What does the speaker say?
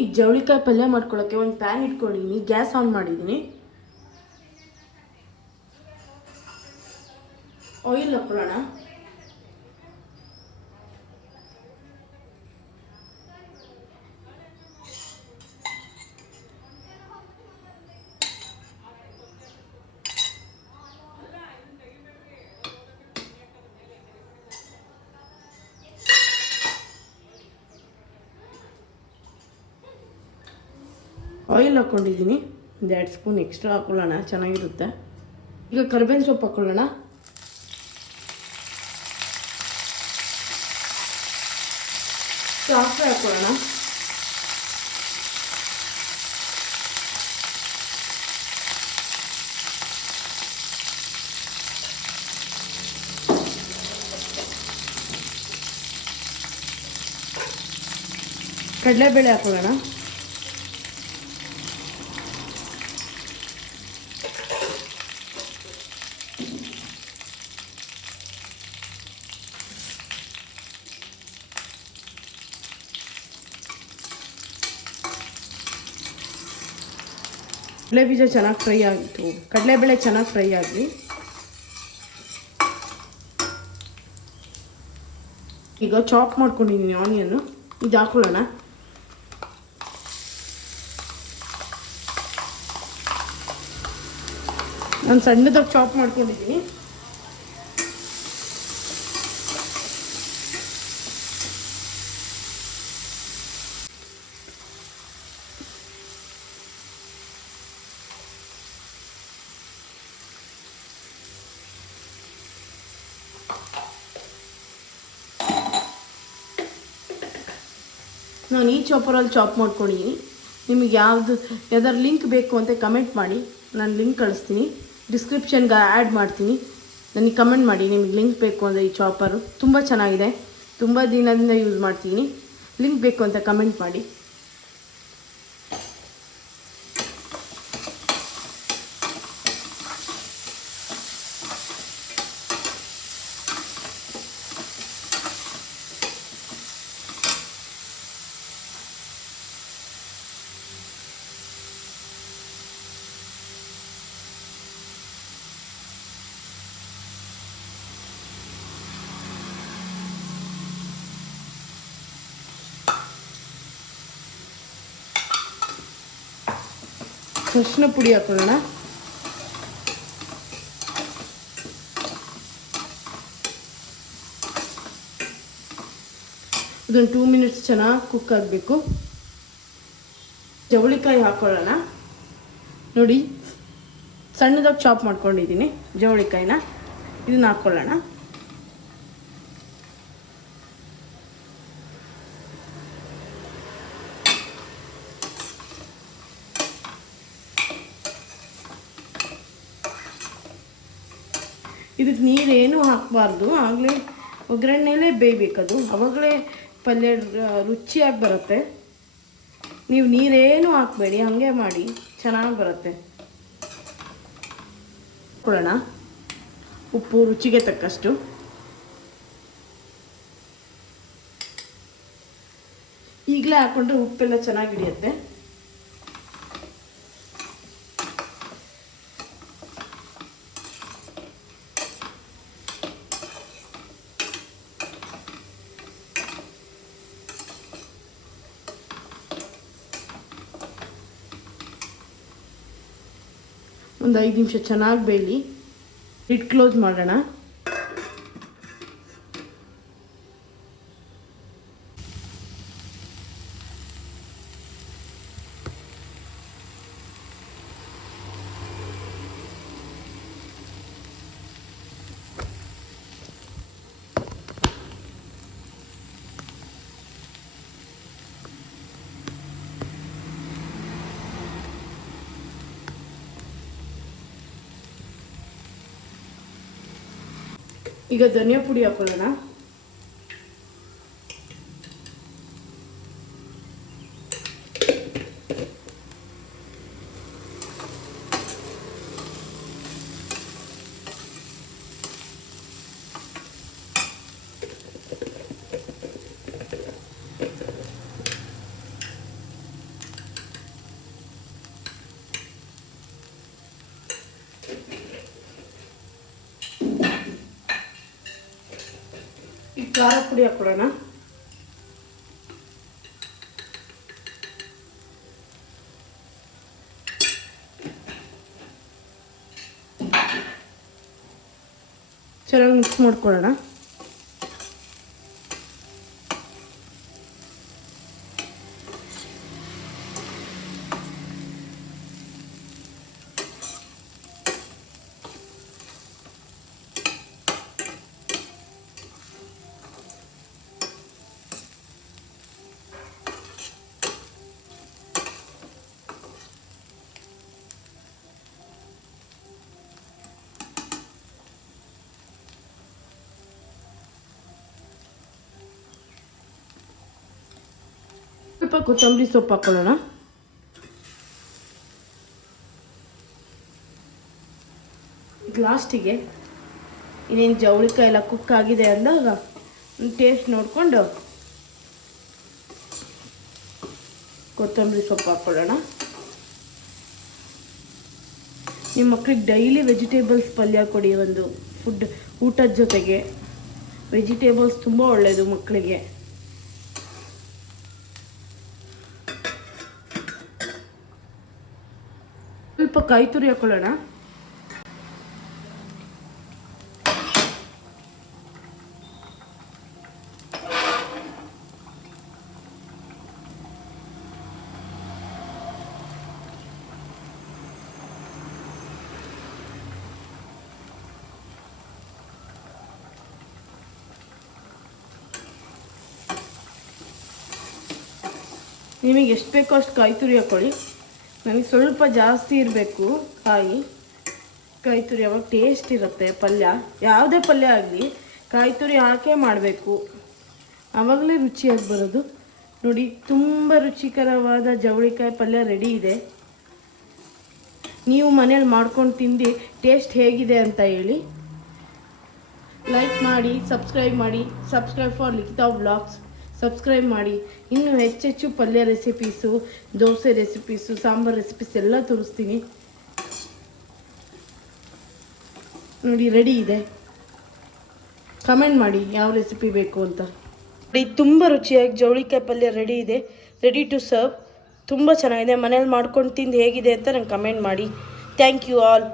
ಈಗ ಜವಳಿಕಾಯಿ ಪಲ್ಯ ಮಾಡ್ಕೊಳ್ಳೋಕ್ಕೆ ಒಂದು ಪ್ಯಾನ್ ಇಟ್ಕೊಂಡಿದ್ದೀನಿ, ಗ್ಯಾಸ್ ಆನ್ ಮಾಡಿದ್ದೀನಿ. ಆಯಿಲ್ ಹಾಕೊಳ್ಳೋಣ. ಆಯಿಲ್ ಹಾಕ್ಕೊಂಡಿದ್ದೀನಿ, ಒಂದು 2 ಸ್ಪೂನ್ ಎಕ್ಸ್ಟ್ರಾ ಹಾಕ್ಕೊಳ್ಳೋಣ, ಚೆನ್ನಾಗಿರುತ್ತೆ. ಈಗ ಕರಿಬೇವಿನ ಸೊಪ್ಪು ಹಾಕ್ಕೊಳ್ಳೋಣ. ಸಾಸಿವೆ ಹಾಕ್ಕೊಳ್ಳೋಣ. ಕಡಲೆಬೇಳೆ ಹಾಕ್ಕೊಳ್ಳೋಣ. ಕಡಲೆಬೀಜ ಚೆನ್ನಾಗಿ ಫ್ರೈ ಆಗಿತ್ತು, ಕಡಲೆಬೇಳೆ ಚೆನ್ನಾಗಿ ಫ್ರೈ ಆಗಿ ಈಗ ಚಾಪ್ ಮಾಡ್ಕೊಂಡಿದ್ದೀನಿ ಆನಿಯನ್ನು, ಇದು ಹಾಕೊಳ್ಳೋಣ. ನಾನು ಸಣ್ಣದಾಗಿ ಚಾಪ್ ಮಾಡ್ಕೊಂಡಿದ್ದೀನಿ. ನಾನು ಈ ಚಾಪರಲ್ಲಿ ಚಾಪ್ ಮಾಡ್ಕೊಂಡಿದ್ದೀನಿ. ನಿಮಗೆ ಯಾವ್ದಾರ ಲಿಂಕ್ ಬೇಕು ಅಂತ ಕಮೆಂಟ್ ಮಾಡಿ, ನಾನು ಲಿಂಕ್ ಕಳಿಸ್ತೀನಿ. ಡಿಸ್ಕ್ರಿಪ್ಷನ್ಗೆ ಆ್ಯಡ್ ಮಾಡ್ತೀನಿ, ನನಗೆ ಕಮೆಂಟ್ ಮಾಡಿ ನಿಮಗೆ ಲಿಂಕ್ ಬೇಕು ಅಂದರೆ. ಈ ಚಾಪರು ತುಂಬ ಚೆನ್ನಾಗಿದೆ, ತುಂಬ ದಿನದಿಂದ ಯೂಸ್ ಮಾಡ್ತೀನಿ. ಲಿಂಕ್ ಬೇಕು ಅಂತ ಕಮೆಂಟ್ ಮಾಡಿ. ಅರಿಶಿನ ಪುಡಿ ಹಾಕೊಳ್ಳೋಣ. ಇದೊಂದು 2 ಮಿನಿಟ್ಸ್ ಚೆನ್ನಾಗಿ ಕುಕ್ ಆಗಬೇಕು. ಜವಳಿಕಾಯಿ ಹಾಕೊಳ್ಳೋಣ. ನೋಡಿ, ಸಣ್ಣದಾಗಿ ಚಾಪ್ ಮಾಡ್ಕೊಂಡಿದ್ದೀನಿ ಜವಳಿಕಾಯಿನ, ಇದನ್ನ ಹಾಕ್ಕೊಳ್ಳೋಣ. ಇದಕ್ಕೆ ನೀರೇನು ಹಾಕಬಾರ್ದು, ಆಗಲೇ ಒಗ್ಗರಣೆಲೇ ಬೇಯಬೇಕದು, ಆವಾಗಲೇ ಪಲ್ಯ ರುಚಿಯಾಗಿ ಬರುತ್ತೆ. ನೀವು ನೀರೇನು ಹಾಕಬೇಡಿ, ಹಾಗೆ ಮಾಡಿ ಚೆನ್ನಾಗಿ ಬರುತ್ತೆ. ಕೊಡೋಣ ಉಪ್ಪು ರುಚಿಗೆ ತಕ್ಕಷ್ಟು. ಈಗಲೇ ಹಾಕ್ಕೊಂಡ್ರೆ ಉಪ್ಪೆಲ್ಲ ಚೆನ್ನಾಗಿ ಹಿಡಿಯುತ್ತೆ. ಒಂದು 5 ನಿಮಿಷ ಚೆನ್ನಾಗಿ ಬೇಯಲಿ. ಲಿಡ್ ಕ್ಲೋಸ್ ಮಾಡೋಣ. ಈಗ ಧನಿಯಾ ಪುಡಿ ಹಾಕೊಳ್ಳೋಣ. ಖಾರ ಪುಡಿ ಹಾಕ್ಕೊಳ್ಳೋಣ. ಚೆನ್ನಾಗಿ ಮಿಕ್ಸ್ ಮಾಡ್ಕೊಳ್ಳೋಣ. ಸ್ವಲ್ಪ ಕೊತ್ತಂಬರಿ ಸೊಪ್ಪು ಹಾಕ್ಕೊಳ್ಳೋಣ. ಲಾಸ್ಟಿಗೆ ಇನ್ನೇನು ಜವಳಿಕಾಯಿ ಎಲ್ಲ ಕುಕ್ ಆಗಿದೆ ಅಂದಾಗ ಟೇಸ್ಟ್ ನೋಡಿಕೊಂಡು ಕೊತ್ತಂಬರಿ ಸೊಪ್ಪು ಹಾಕ್ಕೊಳ್ಳೋಣ. ನಿಮ್ಮ ಮಕ್ಳಿಗೆ ಡೈಲಿ ವೆಜಿಟೇಬಲ್ಸ್ ಪಲ್ಯ ಕೊಡಿ. ಒಂದು ಊಟದ ಜೊತೆಗೆ ವೆಜಿಟೇಬಲ್ಸ್ ತುಂಬ ಒಳ್ಳೆಯದು ಮಕ್ಕಳಿಗೆ. ಸ್ವಲ್ಪ ಕಾಯಿ ತುರಿ ಹಾಕೊಳ್ಳೋಣ. ನಿಮಗೆ ಎಷ್ಟು ಬೇಕೋ ಅಷ್ಟು ಕಾಯಿ ತುರಿ ಹಾಕ್ಕೊಳ್ಳಿ. ನನಗೆ ಸ್ವಲ್ಪ ಜಾಸ್ತಿ ಇರಬೇಕು ಕಾಯಿ ತುರಿ, ಅವಾಗ ಟೇಸ್ಟ್ ಇರುತ್ತೆ ಪಲ್ಯ. ಯಾವುದೇ ಪಲ್ಯ ಆಗಲಿ ಕಾಯಿ ತುರಿ ಹಾಕೇ ಮಾಡಬೇಕು, ಆವಾಗಲೇ ರುಚಿಯಾಗಿ ಬರೋದು. ನೋಡಿ, ತುಂಬ ರುಚಿಕರವಾದ ಜವಳಿಕಾಯಿ ಪಲ್ಯ ರೆಡಿ ಇದೆ. ನೀವು ಮನೇಲಿ ಮಾಡ್ಕೊಂಡು ತಿಂದು ಟೇಸ್ಟ್ ಹೇಗಿದೆ ಅಂತ ಹೇಳಿ. ಲೈಕ್ ಮಾಡಿ, subscribe for Likhitha vlogs. Subscribe ಮಾಡಿ. ಇನ್ನೂ ಹೆಚ್ಚೆಚ್ಚು ಪಲ್ಯ recipes, dosa recipes, sambar recipes ಎಲ್ಲ ತೋರಿಸ್ತೀನಿ. ನೋಡಿ, ರೆಡಿ ಇದೆ. ಕಮೆಂಟ್ ಮಾಡಿ ಯಾವ ರೆಸಿಪಿ ಬೇಕು ಅಂತ. ನೋಡಿ, ತುಂಬ ರುಚಿಯಾಗಿ ಜವಳಿಕಾಯಿ ಪಲ್ಯ ರೆಡಿ ಇದೆ. Ready to serve. ತುಂಬ ಚೆನ್ನಾಗಿದೆ. ಮನೇಲಿ ಮಾಡ್ಕೊಂಡು ತಿಂದು ಹೇಗಿದೆ ಅಂತ ನಂಗೆ ಕಮೆಂಟ್ ಮಾಡಿ. Thank you all.